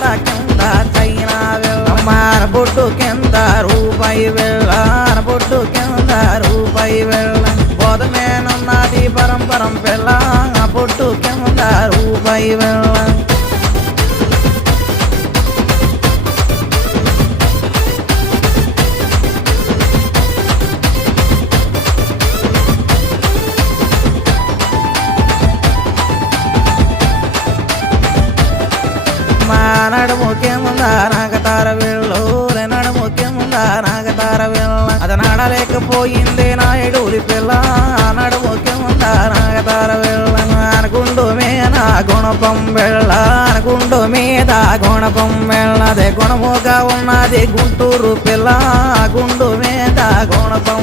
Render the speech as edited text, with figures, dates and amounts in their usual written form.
చక్కెర కింద చైనా వెళ్ళ బొట్టు కింద రూపాయి వెళ్ళ బొట్టు కింద రూపాయి వెళ్ళ గోధుమేనున్నది పరంపరం పిల్ల బొట్టు కింద రూపాయి వెళ్ళ నడుము కింద నాగతార వెళ్ళు నడుము కింద నాగతార వెళ్ళ అది నడలేకపోయింది నాయుడురి పిల్ల నడుము కింద నాగతార వెళ్ళ అనుకుండు మీద గుణపం వెళ్ళ అనుకుండు మీద గుణపం వెళ్ళదే గుణముగా ఉన్నది గుంటూరు పిల్ల గుండు మీద గుణపం